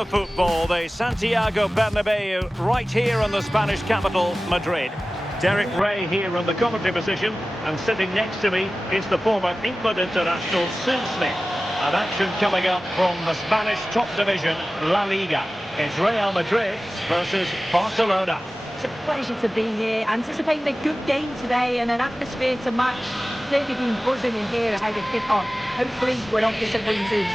of football, the Santiago Bernabeu, right here in the Spanish capital, Madrid. Derek Ray here in the commentary position, and sitting next to me is the former England international Sue Smith. And action coming up from the Spanish top division, La Liga. It's Real Madrid versus Barcelona. It's a pleasure to be here, anticipating a good game today and an atmosphere to match. They've been buzzing in here how they kick off. Hopefully we're not disappointed.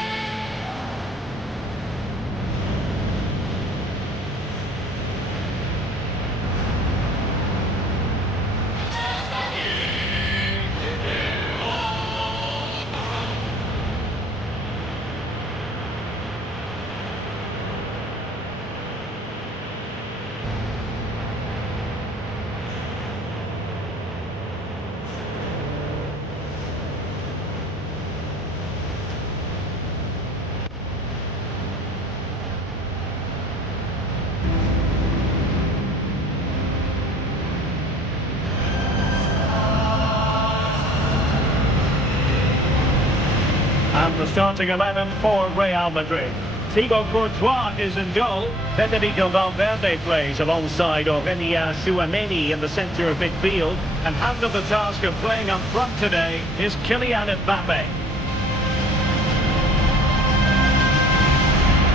And the starting 11 for Real Madrid. Thibaut Courtois is in goal. Federico Valverde plays alongside Aurelien Tchouameni in the centre of midfield. And handled the task of playing up front today is Kylian Mbappe.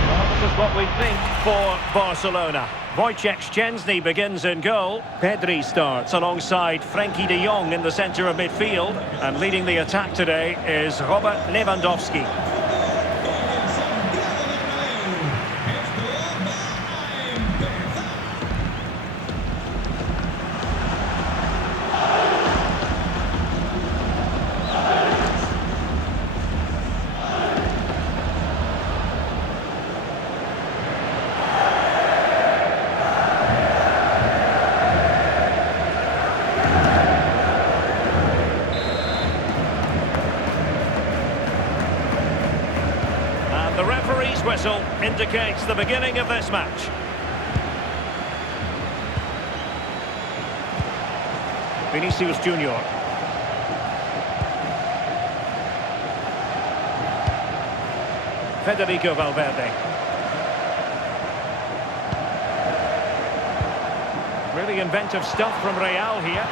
Well, this is what we think for Barcelona. Wojciech Szczęsny begins in goal. Pedri starts alongside Frenkie de Jong in the centre of midfield. And leading the attack today is Robert Lewandowski. The referee's whistle indicates the beginning of this match. Vinicius Junior. Federico Valverde. Really inventive stuff from Real here.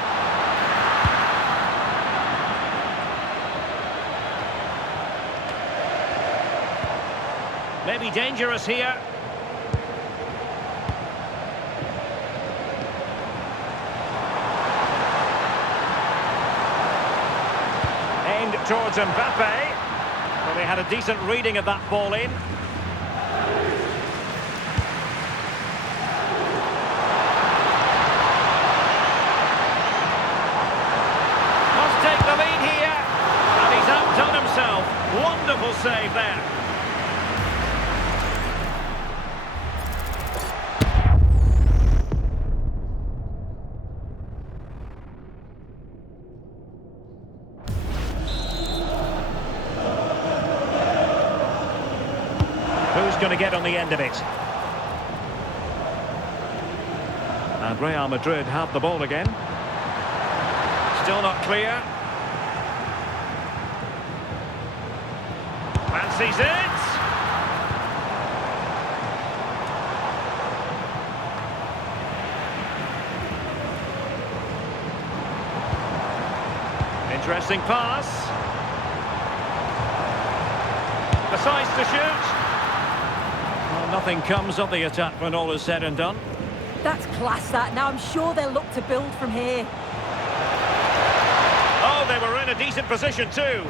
Maybe dangerous here. Aimed towards Mbappe. Well, they had a decent reading of that ball in. Must take the lead here. And he's outdone himself. Wonderful save there. Who's going to get on the end of it? And Real Madrid have the ball again. Still not clear. Fancies it. Interesting pass. Decides to shoot. Nothing comes of the attack when all is said and done. That's class, that. Now I'm sure they'll look to build from here. Oh, they were in a decent position too.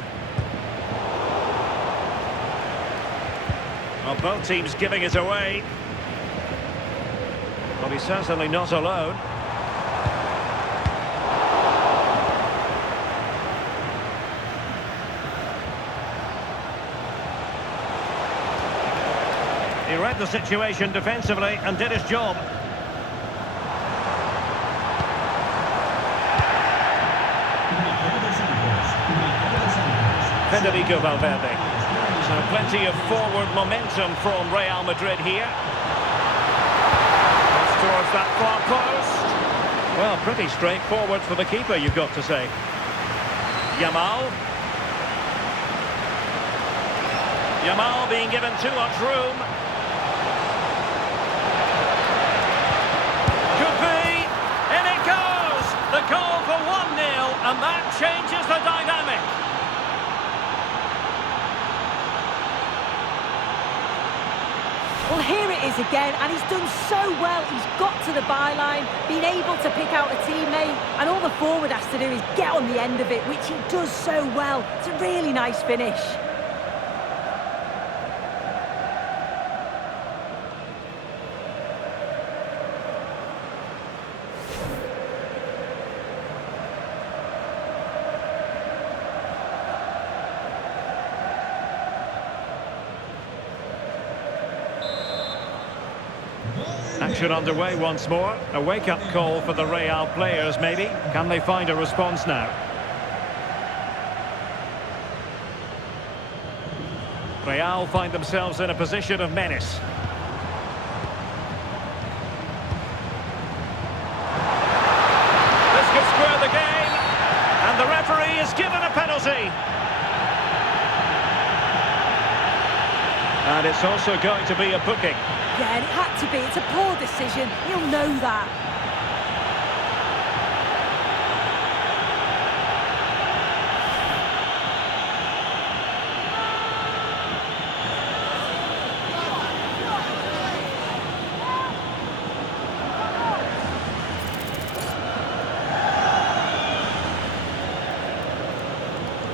Well, both teams giving it away. Well, he's certainly not alone. He read the situation defensively and did his job. Federico Valverde. So plenty of forward momentum from Real Madrid here. That's towards that far post. Well, pretty straightforward for the keeper, you've got to say. Yamal. Yamal being given too much room. Well, here it is again, and he's done so well. He's got to the byline, been able to pick out a teammate, and all the forward has to do is get on the end of it, which he does so well. It's a really nice finish. Action underway once more. A wake-up call for the Real players, maybe. Can they find a response now? Real find themselves in a position of menace. This could square the game. And the referee is given a penalty. And it's also going to be a booking. Yeah, and it had to be. It's a poor decision. You'll know that.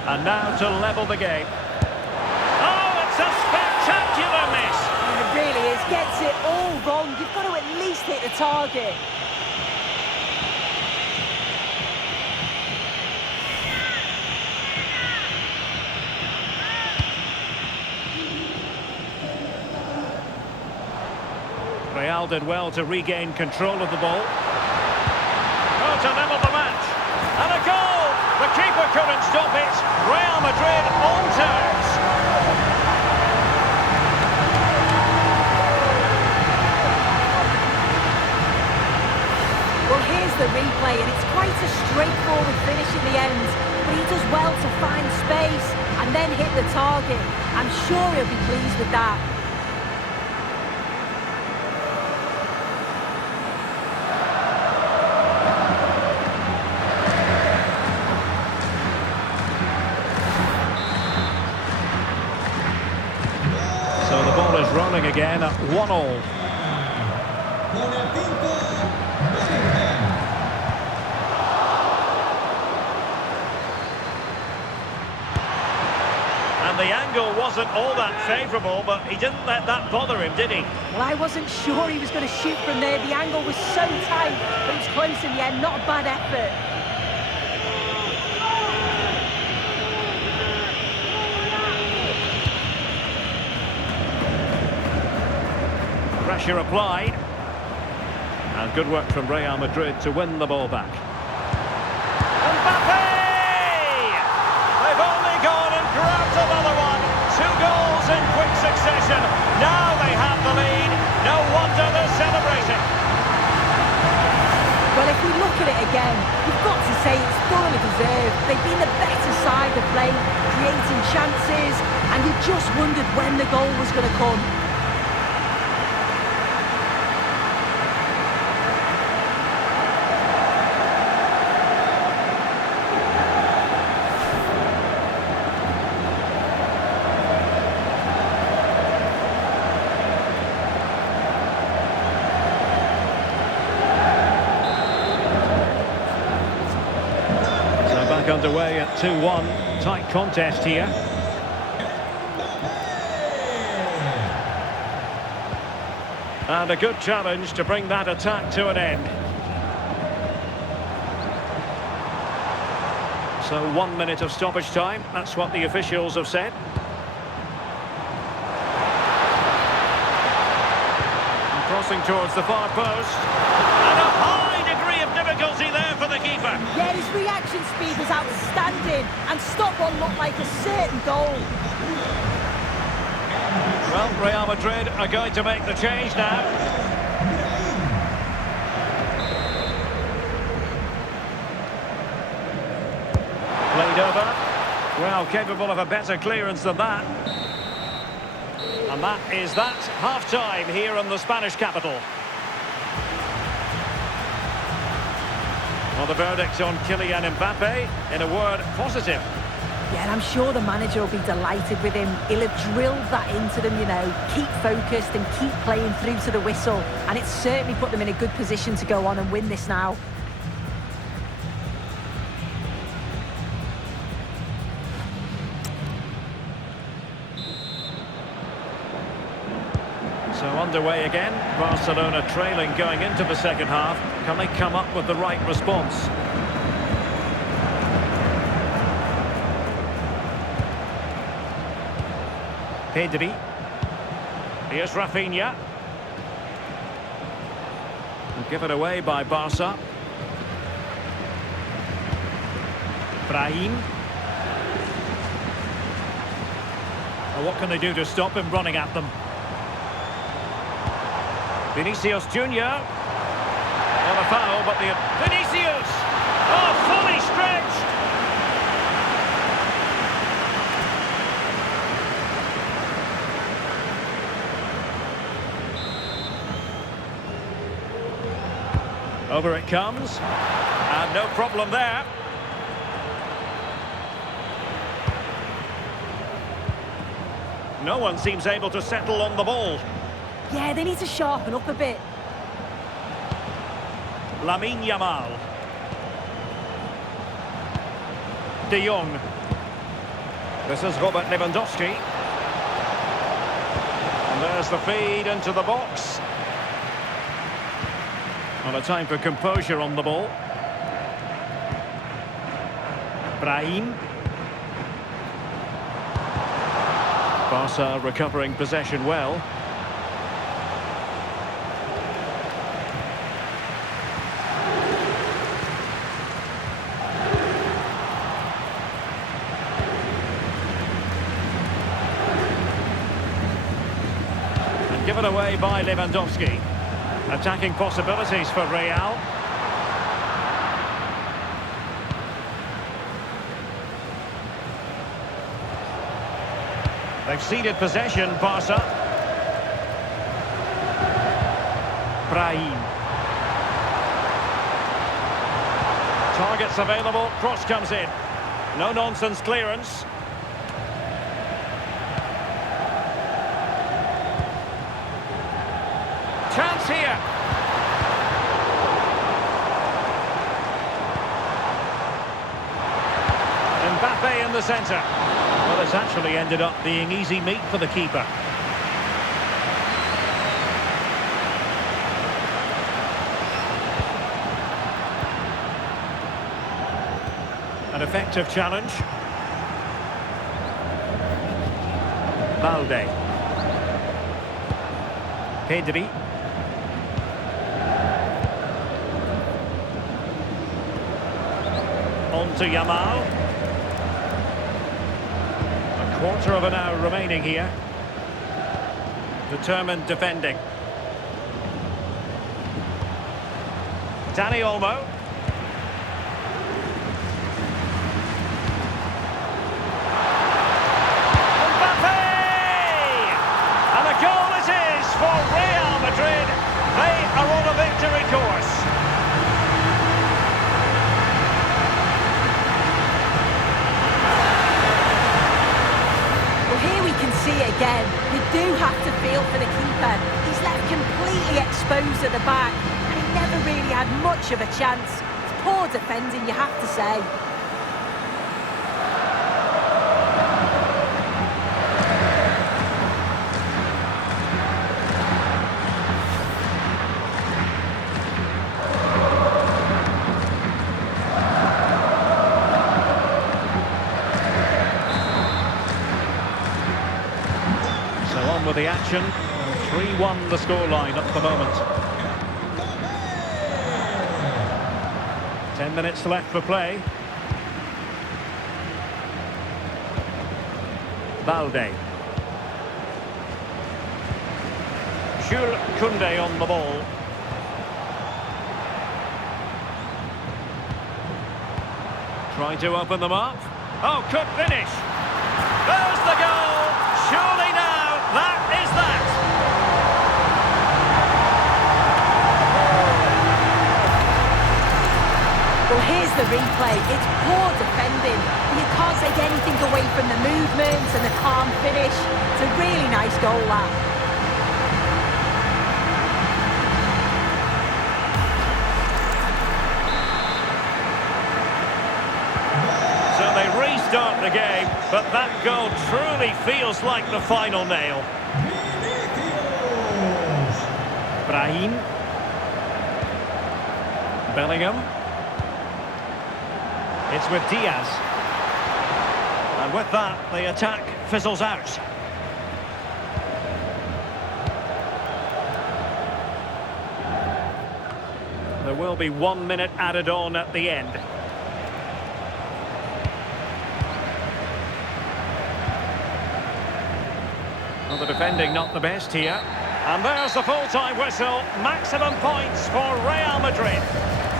And now to level the game. Oh, it's a spectacular miss! It really is. Gets it all wrong. You've got to at least hit the target. Real did well to regain control of the ball. Oh, to level the match. And a goal! The keeper couldn't stop it. Real Madrid on terms. Well, here's the replay, and it's quite a straightforward finish in the end. But he does well to find space and then hit the target. I'm sure he'll be pleased with that. So the ball is rolling again at 1-1. And the angle wasn't all that favourable, but he didn't let that bother him, did he? Well, I wasn't sure he was going to shoot from there. The angle was so tight, but it was close in the end. Not a bad effort. Pressure applied. And good work from Real Madrid to win the ball back. Mbappe! They've only gone and grabbed another one. 2 goals in quick succession. Now they have the lead. No wonder they're celebrating. Well, if we look at it again, we've got to say it's thoroughly deserved. They've been the better side of play, creating chances, and you just wondered when the goal was going to come. Underway at 2-1. Tight contest here. And a good challenge to bring that attack to an end. So 1 minute of stoppage time. That's what the officials have said. And crossing towards the far post. And a high degree of difficulty there for the keeper. Yeah, his reaction speed was outstanding, and stop one looked like a certain goal. Well, Real Madrid are going to make the change now. Played over. Well, capable of a better clearance than that. And that is that. Half-time here in the Spanish capital. Well, the verdict on Kylian Mbappe, in a word, positive. Yeah, and I'm sure the manager will be delighted with him. He'll have drilled that into them, you know. Keep focused and keep playing through to the whistle. And it's certainly put them in a good position to go on and win this now. So underway again. Barcelona trailing going into the second half. Can they come up with the right response? Pedri. Here's Rafinha. Given away by Barca. Brahim. Well, what can they do to stop him running at them? Vinicius Junior. Not a foul, but the... Vinicius! Oh, fully stretched! Over it comes. And no problem there. No one seems able to settle on the ball. Yeah, they need to sharpen up a bit. Lamine Yamal. De Jong. This is Robert Lewandowski. And there's the feed into the box. Not a time for composure on the ball. Brahim. Barca recovering possession well. And given away by Lewandowski. Attacking possibilities for Real. They've ceded possession, Barca. Brahim. Targets available, cross comes in. No nonsense clearance. Chance here. Mbappe in the centre. Well, it's actually ended up being easy meat for the keeper. An effective challenge. Balde. Pedri. On to Yamal. A quarter of an hour remaining here. Determined defending. Dani Olmo. Mbappe! And a goal it is for Real Madrid. They are on a victory course. See it again. You do have to feel for the keeper. He's left completely exposed at the back and he never really had much of a chance. It's poor defending, you have to say. With the action, 3-1 the scoreline at the moment. 10 minutes left for play. Balde. Jules Koundé on the ball. Trying to open them up. Oh, could finish. There's the goal. Surely now. That is that. Well, here's the replay. It's poor defending. You can't take anything away from the movement and the calm finish. It's a really nice goal, that. So they restart the game, but that goal truly feels like the final nail. Brahim. Bellingham. It's with Diaz. And with that, the attack fizzles out. There will be 1 minute added on at the end. Well, the defending not the best here. And there's the full-time whistle. Maximum points for Real Madrid.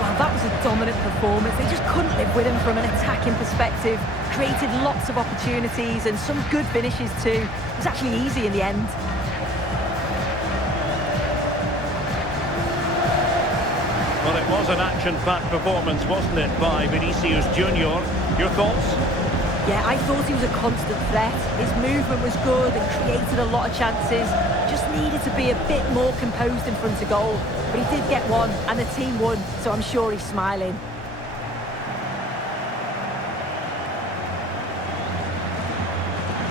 Well, that was a dominant performance. They just couldn't live with him from an attacking perspective. Created lots of opportunities and some good finishes too. It was actually easy in the end. Well, it was an action-packed performance, wasn't it, by Vinicius Junior? Your thoughts? Yeah, I thought he was a constant threat. His movement was good and created a lot of chances. Just needed to be a bit more composed in front of goal. But he did get one, and the team won, so I'm sure he's smiling.